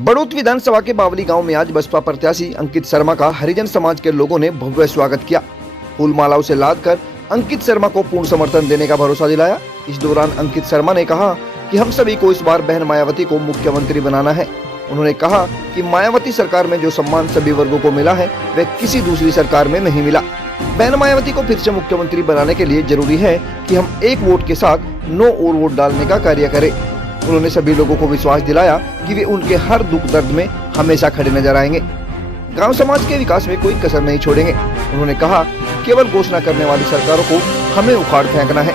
बड़ौत विधानसभा के बावली गांव में आज बसपा प्रत्याशी अंकित शर्मा का हरिजन समाज के लोगों ने भव्य स्वागत किया। फूल मालाओं से लाद कर अंकित शर्मा को पूर्ण समर्थन देने का भरोसा दिलाया। इस दौरान अंकित शर्मा ने कहा कि हम सभी को इस बार बहन मायावती को मुख्यमंत्री बनाना है। उन्होंने कहा कि मायावती सरकार में जो सम्मान सभी वर्गों को मिला है वह किसी दूसरी सरकार में नहीं मिला। बहन मायावती को फिर से मुख्यमंत्री बनाने के लिए जरूरी है कि हम एक वोट के साथ 9 और वोट डालने का कार्य करें। उन्होंने सभी लोगों को विश्वास दिलाया कि वे उनके हर दुख दर्द में हमेशा खड़े नजर आएंगे। गांव समाज के विकास में कोई कसर नहीं छोड़ेंगे। उन्होंने कहा केवल घोषणा करने वाली सरकारों को हमें उखाड़ फेंकना है।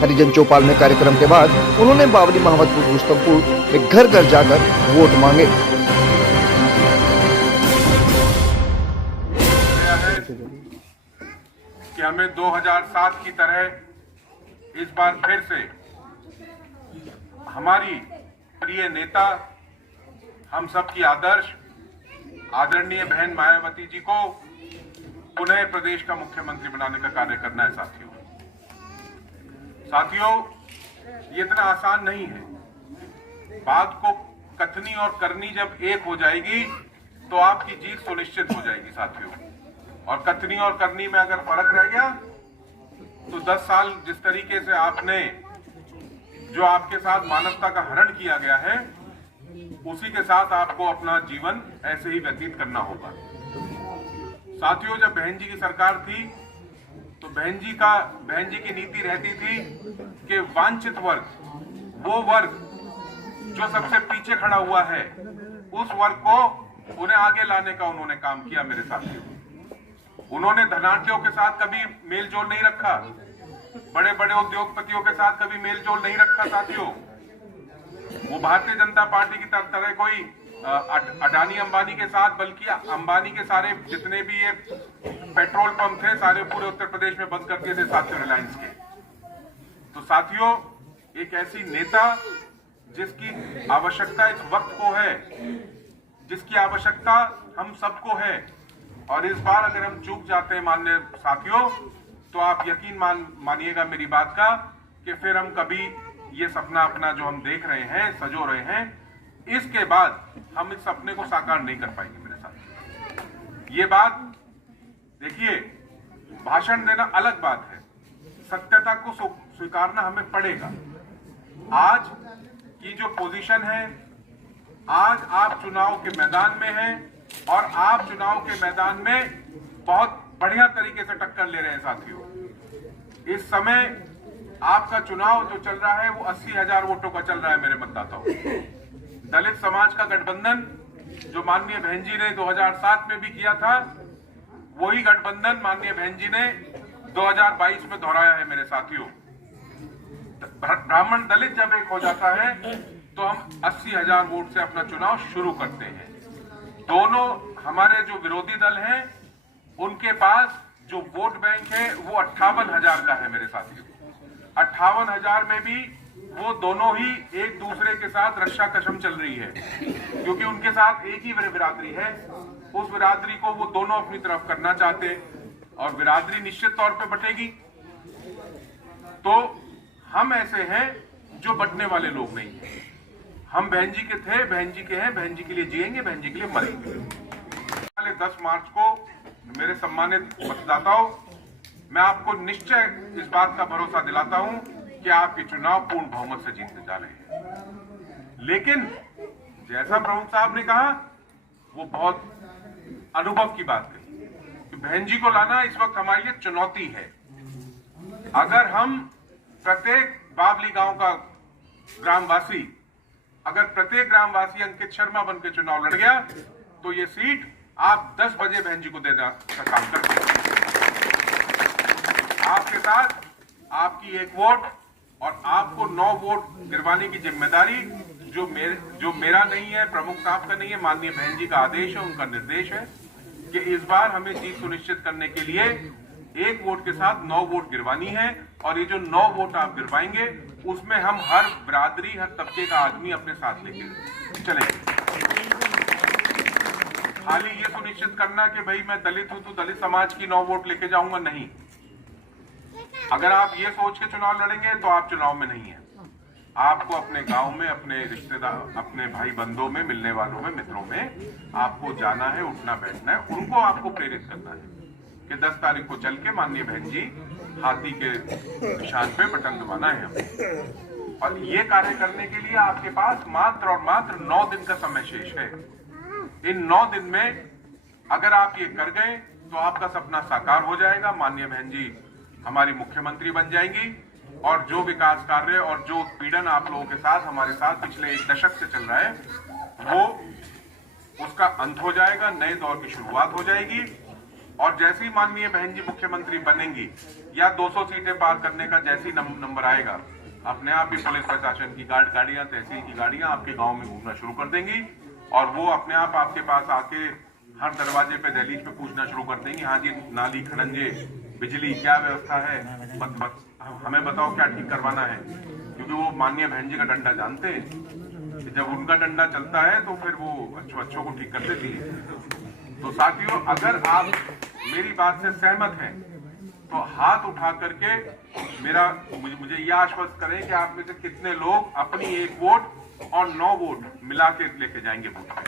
हरिजन चौपाल में कार्यक्रम के बाद उन्होंने बावली महमदपुर रुस्तमपुर में घर घर जाकर वोट मांगे। कि हमें 2007 की तरह इस बार फिर से हमारी प्रिय नेता, हम सबकी आदर्श आदरणीय बहन मायावती जी को पुनः प्रदेश का मुख्यमंत्री बनाने का कार्य करना है। साथियों, ये इतना आसान नहीं है। बात को कथनी और करनी जब एक हो जाएगी तो आपकी जीत सुनिश्चित हो जाएगी साथियों। और कथनी और करनी में अगर फर्क रह गया तो 10 साल जिस तरीके से आपने जो आपके साथ मानवता का हरण किया गया है उसी के साथ आपको अपना जीवन ऐसे ही व्यतीत करना होगा। साथियों, जब बहन जी की सरकार थी तो बहन जी की नीति रहती थी कि वांछित वर्ग, वो वर्ग जो सबसे पीछे खड़ा हुआ है, उस वर्ग को उन्हें आगे लाने का उन्होंने काम किया। मेरे साथियों, उन्होंने धनाढ्यों के साथ कभी मेल जोल नहीं रखा, बड़े बड़े उद्योगपतियों के साथ कभी मेल जोल नहीं रखा। साथियों, वो भारतीय जनता पार्टी की तरह कोई अडानी अंबानी के साथ, बल्कि अंबानी के सारे जितने भी ये पेट्रोल पंप थे सारे पूरे उत्तर प्रदेश में बंद कर दिए थे साथियों, रिलायंस के। तो साथियों, एक ऐसी नेता जिसकी आवश्यकता इस वक्त को है, जिसकी आवश्यकता हम सबको है। और इस बार अगर हम चूक जाते हैं माननीय साथियों, तो आप यकीन मानिएगा मेरी बात का कि फिर हम कभी ये सपना अपना जो हम देख रहे हैं, सजो रहे हैं, इसके बाद हम इस सपने को साकार नहीं कर पाएंगे। मेरे साथ ये बात देखिए, भाषण देना अलग बात है, सत्यता को स्वीकारना हमें पड़ेगा। आज की जो पोजीशन है, आज आप चुनाव के मैदान में हैं और आप चुनाव के मैदान में बहुत बढ़िया तरीके से टक्कर ले रहे हैं साथियों। इस समय आपका चुनाव जो चल रहा है वो 80,000 वोटों का चल रहा है। मेरे मतदाताओं, दलित समाज का गठबंधन जो माननीय बहन जी ने 2007 में भी किया था, वही गठबंधन माननीय बहन जी ने 2022 में दोहराया है। मेरे साथियों, ब्राह्मण दलित जब एक हो जाता है तो हम 80,000 वोट से अपना चुनाव शुरू करते हैं। दोनों हमारे जो विरोधी दल हैं उनके पास जो वोट बैंक है वो 58,000 का है। मेरे साथियों, 58,000 में भी वो दोनों ही एक दूसरे के साथ रक्षा कशम चल रही है, क्योंकि उनके साथ एक ही बिरादरी है। उस बिरादरी को वो दोनों अपनी तरफ करना चाहते हैं और बिरादरी निश्चित तौर पे बटेगी। तो हम ऐसे हैं जो बटने वाले लोग नहीं हैं। हम बहन जी के थे, बहन जी के हैं, बहन जी के लिए जिएंगे, बहन जी के लिए मरेंगे। 10 मार्च को मेरे सम्मानित मतदाताओं, मैं आपको निश्चय इस बात का भरोसा दिलाता हूं कि आपके चुनाव पूर्ण बहुमत से जीतने जा रहे हैं। लेकिन जैसा प्रमुख साहब ने कहा, वो बहुत अनुभव की बात कही कि बहन जी को लाना इस वक्त हमारे लिए चुनौती है। अगर हम प्रत्येक बावली गांव का ग्रामवासी, अगर प्रत्येक ग्रामवासी अंकित शर्मा बन के चुनाव लड़ गया तो ये सीट आप 10 बजे बहन जी को देना का काम करते हैं। आपके साथ आपकी एक वोट और आपको 9 वोट गिरवाने की जिम्मेदारी जो मेरा नहीं है, प्रमुख साहब का नहीं है, माननीय बहन जी का आदेश है, उनका निर्देश है कि इस बार हमें जीत सुनिश्चित करने के लिए एक वोट के साथ 9 वोट गिरवानी है। और ये जो 9 वोट आप गिरवाएंगे उसमें हम हर बिरादरी, हर तबके का आदमी अपने साथ लेके चलेंगे। खाली ये सुनिश्चित करना कि भाई मैं दलित हूं तो दलित समाज की 9 वोट लेके जाऊंगा, नहीं। अगर आप ये सोच के चुनाव लड़ेंगे तो आप चुनाव में नहीं है। आपको अपने गांव में, अपने रिश्तेदार, अपने भाई बंधुओं में, मिलने वालों में, मित्रों में आपको जाना है, उठना बैठना है, उनको आपको प्रेरित करना है कि 10 तारीख को चल के माननीय बहन जी हाथी के निशान पे बटन दबाना है हमें। और ये कार्य करने के लिए आपके पास मात्र और मात्र 9 दिन का समय शेष है। इन 9 दिन में अगर आप ये कर गए तो आपका सपना साकार हो जाएगा। माननीय बहन जी हमारी मुख्यमंत्री बन जाएंगी और जो विकास कार्य और जो पीड़न आप लोगों के साथ, हमारे साथ पिछले 1 दशक से चल रहा है, वो उसका अंत हो जाएगा, नए दौर की शुरुआत हो जाएगी। और जैसे ही माननीय बहन जी मुख्यमंत्री बनेंगी या 200 सीटें पार करने का जैसी नंबर आएगा, अपने आप ही पुलिस प्रशासन की गाड़ियां, तहसील की गाड़ियां आपके गांव में घूमना शुरू कर देंगी और वो अपने आप आपके पास आके हर दरवाजे पे, दहलीज पे पूछना शुरू कर देंगी, हाँ जी नाली, खड़ंजे, बिजली क्या व्यवस्था है, हमें बताओ क्या ठीक करवाना है। क्योंकि वो माननीय बहन जी का डंडा जानते हैं कि जब उनका डंडा चलता है तो फिर वो अच्छों को ठीक कर देती है। तो साथियों, अगर आप मेरी बात से सहमत हैं तो हाथ उठा करके मुझे यह आश्वस्त करें कि आप में से कितने लोग अपनी 1 वोट और 9 वोट मिला के लेके जाएंगे वोट पे।